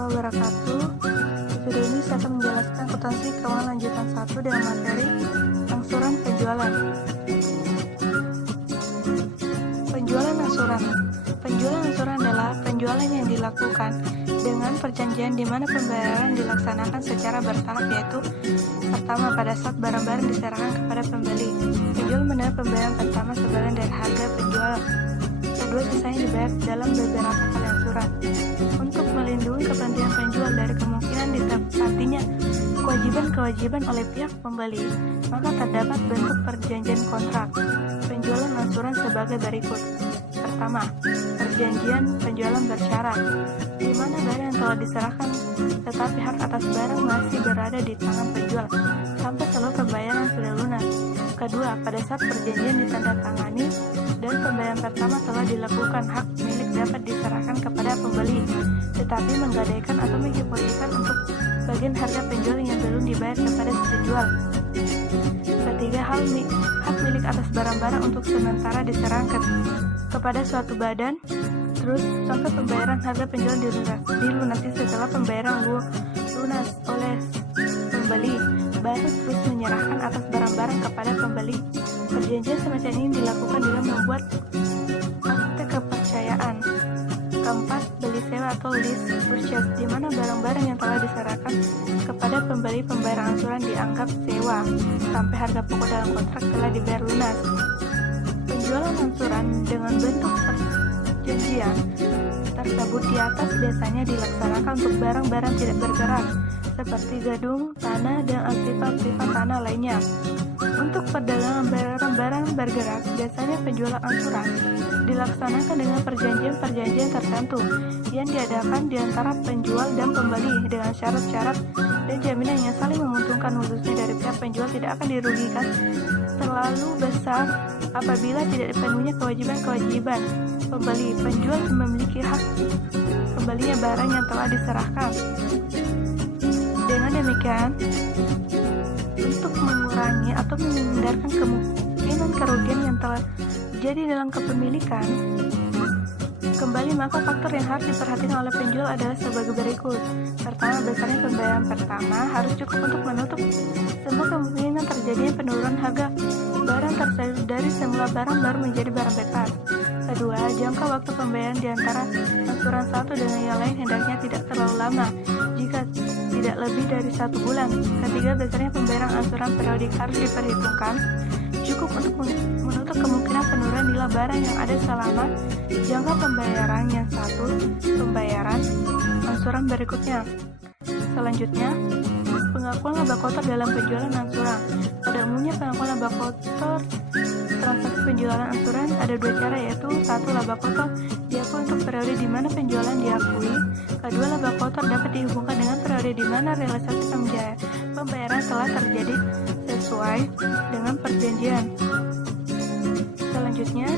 warahmatullahi wabarakatuh. Di video ini saya akan menjelaskan akuntansi keuangan lanjutan 1 dengan materi angsuran penjualan. Penjualan angsuran. Penjualan angsuran adalah penjualan yang dilakukan dengan perjanjian di mana pembayaran dilaksanakan secara bertahap, yaitu pertama pada saat barang-barang diserahkan kepada pembeli. Penjual menerima pembayaran pertama sebagian dari harga penjual. Kedua, sisanya dibayar dalam beberapa kali angsuran. Untuk melindungi kepentingan penjual dari kemungkinan ditepatinya kewajiban-kewajiban oleh pihak pembeli, maka terdapat bentuk perjanjian kontrak penjualan angsuran sebagai berikut. Pertama, perjanjian penjualan bersyarat, di mana barang yang telah diserahkan tetapi hak atas barang masih berada di tangan penjual sampai seluruh pembayaran sudah lunas. Kedua, pada saat perjanjian ditandatangani dan pembayaran pertama telah dilakukan, hak milik dapat diserahkan kepada pembeli, tetapi menggadaikan atau menghipotekakan untuk bagian harga penjual yang belum dibayar kepada penjual. Ketiga, hak milik atas barang-barang untuk sementara diserahkan kepada suatu badan, terus sampai pembayaran harga penjual dilunasi. Setelah pembayaran lunas oleh pembeli, baru terus menyerahkan atas barang-barang kepada pembeli. Perjanjian semacam ini dilakukan dengan membuat akte kepercayaan. Keempat, beli sewa atau lease purchase, di mana barang-barang yang telah diserahkan kepada pembeli pembayaran angsuran dianggap sewa sampai harga pokok dalam kontrak telah dibayar lunas. Penjualan angsuran dengan bentuk perjanjian tersebut di atas biasanya dilaksanakan untuk barang-barang tidak bergerak seperti gedung, tanah, dan aktiva-aktiva tanah lainnya. Untuk perdagangan barang-barang bergerak, biasanya penjualan angsuran dilaksanakan dengan perjanjian-perjanjian tertentu yang diadakan di antara penjual dan pembeli dengan syarat-syarat dan jaminan yang saling menguntungkan, khususnya dari pihak penjual tidak akan dirugikan terlalu besar apabila tidak dipenuhinya kewajiban-kewajiban pembeli. Penjual memiliki hak kembalinya barang yang telah diserahkan. Dengan demikian, untuk mengurangi atau menghindarkan kemungkinan kerugian yang telah terjadi dalam kepemilikan kembali, maka faktor yang harus diperhatikan oleh penjual adalah sebagai berikut. Pertama, besarnya pembayaran pertama harus cukup untuk menutup semua kemungkinan terjadinya penurunan harga barang tersebut dari semula barang baru menjadi barang bekas. Kedua, jangka waktu pembayaran di antara angsuran satu dengan yang lain hendaknya tidak terlalu lama, jika tidak lebih dari 1 bulan. Ketiga, besarnya pembayaran angsuran periodik harus diperhitungkan cukup untuk menutup kemungkinan penurunan nilai barang yang ada selama jangka pembayaran yang satu pembayaran angsuran berikutnya. Selanjutnya, pengakuan laba kotor dalam penjualan angsuran. Pada umumnya pengakuan laba kotor transaksi penjualan angsuran ada 2 cara, yaitu satu, laba kotor diakui untuk periode di mana penjualan diakui. Kedua, laba kotor dapat dihubungkan dengan periode di mana realisasi pembayaran telah terjadi sesuai dengan perjanjian. Selanjutnya,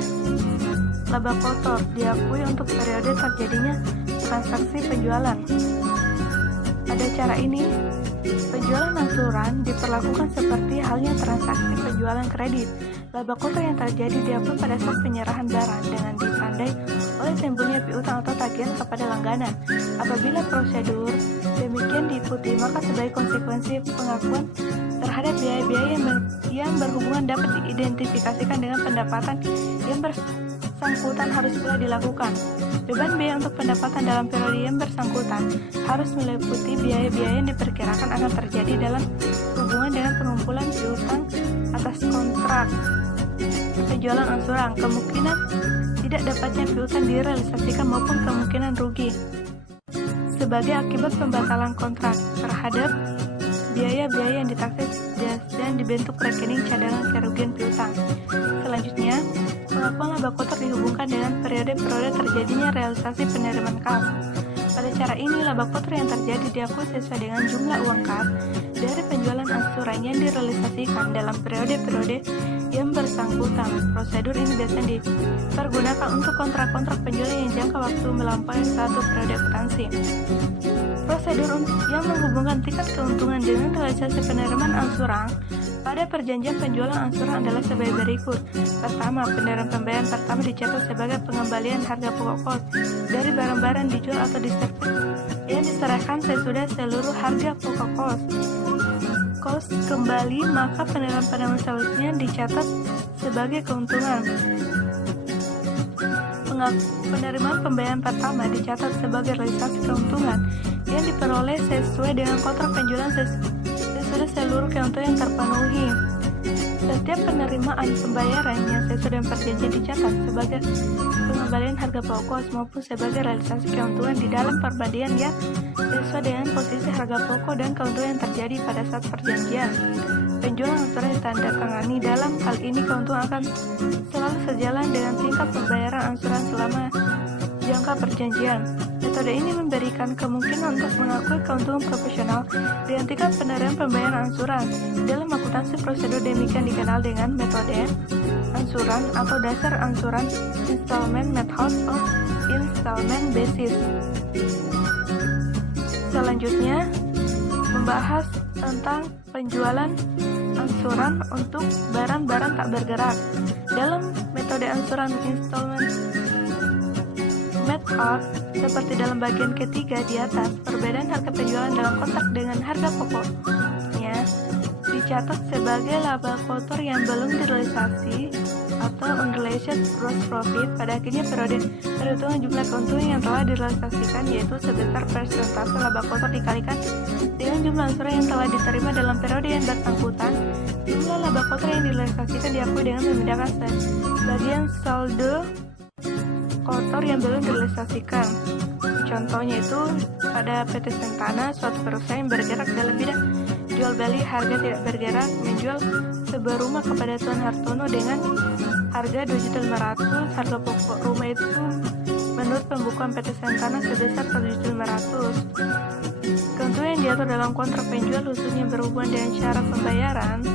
laba kotor diakui untuk periode terjadinya transaksi penjualan. Pada cara ini, penjualan angsuran diperlakukan seperti halnya transaksi penjualan kredit. Laba kotor yang terjadi diakui pada saat penyerahan barang dengan ditandai oleh timbulnya piutang atau tagihan kepada langganan. Apabila prosedur demikian diikuti, maka sebagai konsekuensi pengakuan terhadap biaya-biaya yang berhubungan dapat diidentifikasikan dengan pendapatan yang bersangkutan harus pula dilakukan. Beban biaya untuk pendapatan dalam periode yang bersangkutan harus meliputi biaya-biaya yang diperkirakan akan terjadi dalam hubungan dengan pengumpulan piutang atas kontrak penjualan angsuran, kemungkinan tidak dapatnya piutang direalisasikan maupun kemungkinan rugi sebagai akibat pembatalan kontrak terhadap biaya-biaya yang ditaksir dan dibentuk rekening cadangan kerugian piutang. Selanjutnya, pengakuan laba kotor dihubungkan dengan periode-periode terjadinya realisasi penerimaan kas. Pada cara ini, laba kotor yang terjadi diakui sesuai dengan jumlah uang kas dari penjualan angsuran yang direalisasikan dalam periode-periode yang bersangkutan. Prosedur ini biasanya dipergunakan untuk kontrak-kontrak penjualan yang jangka waktu melampaui 1 periode akuntansi. Prosedur yang menghubungkan tingkat keuntungan dengan realisasi penerimaan angsuran Pada perjanjian penjualan angsuran adalah sebagai berikut. Pertama, penderian pembayaran pertama dicatat sebagai pengembalian harga pokok kos dari barang-barang dijual atau diservis yang diserahkan sesudah seluruh harga pokok kos kembali, maka penderian selanjutnya dicatat sebagai keuntungan. Penerimaan pembayaran pertama dicatat sebagai realisasi keuntungan yang diperoleh sesuai dengan kontrak penjualan sesudah seluruh keuntungan yang terpenuhi. Setiap penerimaan pembayaran yang sesuai dengan perjanjian dicatat sebagai pengembalian harga pokok kos maupun sebagai realisasi keuntungan di dalam perbandingan yang sesuai dengan posisi harga pokok dan keuntungan yang terjadi pada saat perjanjian. Penjualan angsuran ditandatangani. Dalam hal ini keuntungan akan selalu sejalan dengan tingkat pembayaran angsuran selama jangka perjanjian. Metode ini memberikan kemungkinan untuk mengakui keuntungan proporsional dengan tingkat penerimaan pembayaran angsuran. Dalam akuntansi, prosedur demikian dikenal dengan metode angsuran atau dasar angsuran, installment method of installment basis. Selanjutnya, membahas tentang penjualan angsuran untuk barang-barang tak bergerak. Dalam metode angsuran installment method, seperti dalam bagian ketiga di atas, perbedaan harga penjualan dalam kontrak dengan harga pokoknya dicatat sebagai laba kotor yang belum direalisasi atau unrealized gross profit. Pada akhirnya periode perhitungan jumlah keuntungan yang telah direalisasikan, yaitu sebesar persentase laba kotor dikalikan dengan jumlah angsuran yang telah diterima dalam periode yang bersangkutan. Jumlah laba kotor yang direalisasikan diakui dengan memindahkan bagian saldo kotor yang belum direalisasikan. Contohnya itu pada PT Sentana, suatu perusahaan yang bergerak dalam bidang jual beli harga tidak bergerak, menjual sebuah rumah kepada Tuan Hartono dengan harga 2.500.000. Harga pokok rumah itu menurut pembukuan PT Sentana sebesar 1.500.000. Keuntungan yang diatur dalam kontrak penjual khususnya berhubungan dengan syarat pembayaran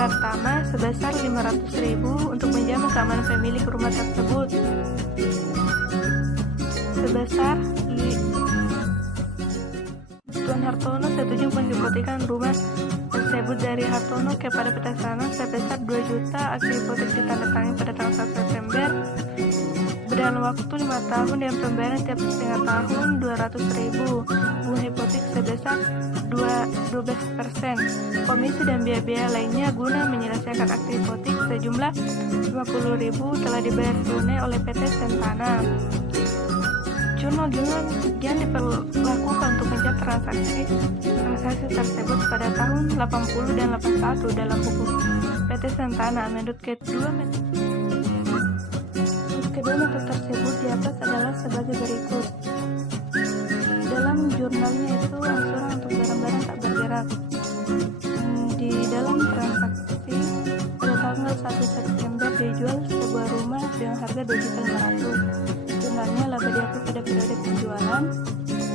pertama sebesar 500.000 untuk menjamin keamanan pemilik rumah tersebut. Sebesar Tuan Hartono setuju menghipotekan rumah tersebut dari Hartono kepada PT Sentana sebesar 2 juta. Akte hipotek ditandatangani pada tanggal 1 September dalam waktu 5 tahun dengan pembayaran tiap setengah tahun 200.000. Bunga hipotek sebesar 12%. Komisi dan biaya-biaya lainnya guna menyelesaikan akte hipotek sejumlah 50.000 telah dibayar tunai oleh PT Sentana. Jurnal-jurnal yang diperlakukan untuk mencatat transaksi tersebut pada tahun 80 dan 81 dalam buku PT Sentana. Menurut kedua metode tersebut di atas adalah sebagai berikut. Dalam jurnalnya itu angsuran untuk barang-barang tak bergerak. Di dalam transaksi pada tanggal 1 September dijual sebuah rumah dengan harga 2.500.000. Jumlahnya laba diakui pada periode penjualan,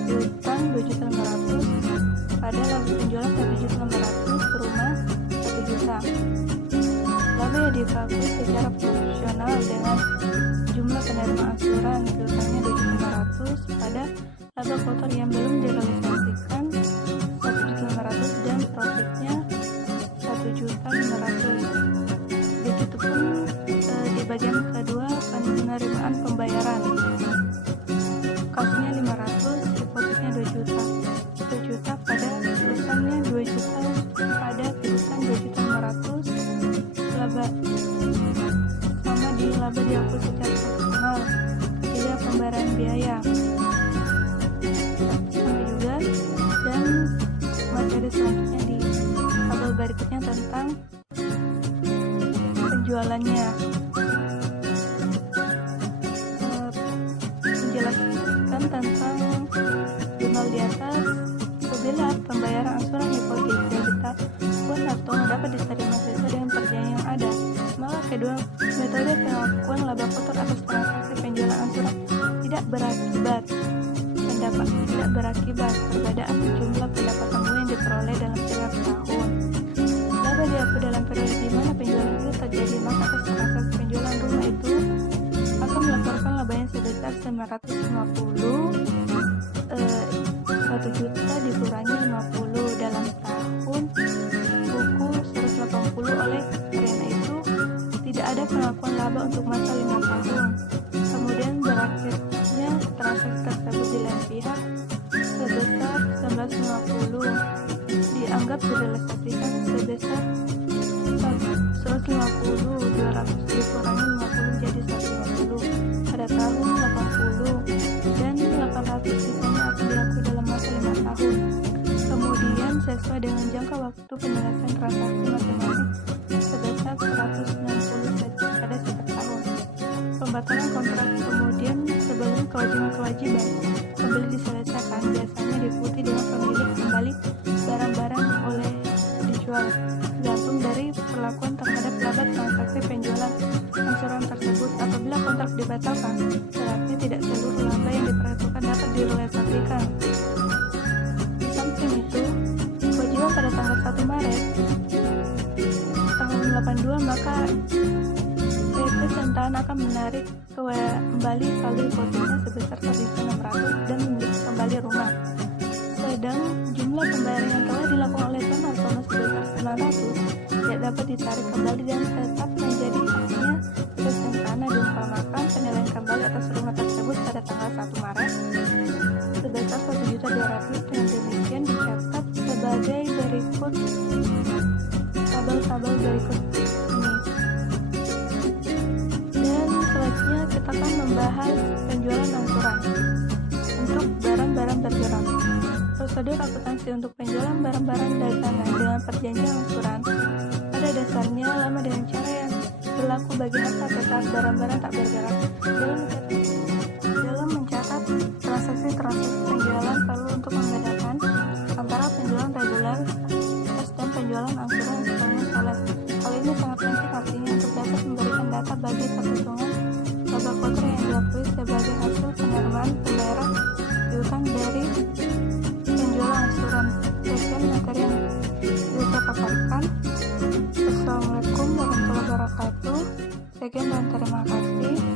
diutang 2.500.000 pada laba penjualan 1.500.000, rumah 1 juta. Laba yang diakui secara proporsional dengan jumlah penerimaan angsuran, diutangnya 2.500.000 pada laba kotor yang belum direalisasikan 1.500.000 dan profitnya 1.500.000. Begitupun di bagian kedua penerimaan pembayaran, kasnya 500, hipoteknya 2 juta, 1 juta pada piutangnya 2 juta pada piutang 2.500.000. Laba sama di laba diakui secara proporsional. Ketiga, pembayaran biaya sama juga, dan materi selanjutnya di tabel berikutnya tentang penjualannya. Menjelaskan tentang jurnal di atas, apabila pembayaran angsuran hipotek dari Tuan Hartono dapat diterima sesuai dengan perjanjian yang ada, maka kedua metode pengakuan laba kotor atas transaksi penjualan angsuran tidak berakibat perbedaan jumlah pendapatan bunga yang diperoleh dalam setiap tahun. Laba diakui dalam periode di mana penjualan itu terjadi, maka atas transaksi penjualan rumah itu akan melaporkan laba yang sebesar 950, 1 juta dikurangi 50 dalam tahun. Bunga 80. Oleh karena itu, tidak ada pengakuan laba untuk masa 5 tahun. Kemudian berakhirnya transaksi tersebut di lain pihak sebesar 1950 dianggap direalisasikan sebesar 150, 200 dikurangi 50 jadi 150 pada tahun 80 dan 800 sisanya akan dilakukan dalam masa 5 tahun. Kemudian sesuai dengan jangka waktu penyelesaian transaksi masing-masing sebesar 160 pada setiap tahun. Pembatalan kontrak kemudian sebelum kewajiban pembeli diselesaikan biasanya diikuti dengan pemilik kembali barang-barang oleh dijual, tergantung dari perlakuan terhadap laba transaksi penjualan angsuran tersebut. Apabila kontrak dibatalkan, berarti tidak seluruh laba yang diperhitungkan dapat direalisasikan. Di samping itu, kewajiban pada tanggal 1 Maret tahun 82 maka PT Sentahan akan menarik kembali saldo depositnya sebesar 1.600 dan membeli kembali rumah. Sedang jumlah pembayaran yang telah dilakukan oleh Tan Hartono sebesar 900 tidak dapat ditarik kembali dan tetap menjadi haknya PT Sentahan. Diumpamakan penilaian kembali atas rumah tersebut pada tanggal 1 Maret sebesar 1.200.000. Dengan demikian dicatat sebagai berikut tabel-tabel berikut ini. Dan selanjutnya kita akan membahas penjualan angsuran untuk barang-barang bergerak. Prosedur akuntansi untuk penjualan barang-barang dagangan dengan perjanjian angsuran pada dasarnya sama dengan cara yang berlaku bagi harta tetap barang-barang tak bergerak. Dalam mencatat transaksi penjualan perlu untuk membedakan antara penjualan reguler dan penjualan angsuran yang sifatnya salah. Hal ini sangat penting artinya untuk dapat memberikan data bagi perhitungan laba kontrak yang diakui sebagai hasil penerimaan pembayaran piutang dari penjualan angsuran. Sekian materi yang bisa saya paparkan. Wassalamualaikum warahmatullahi wabarakatuh. Sekian dan terima kasih.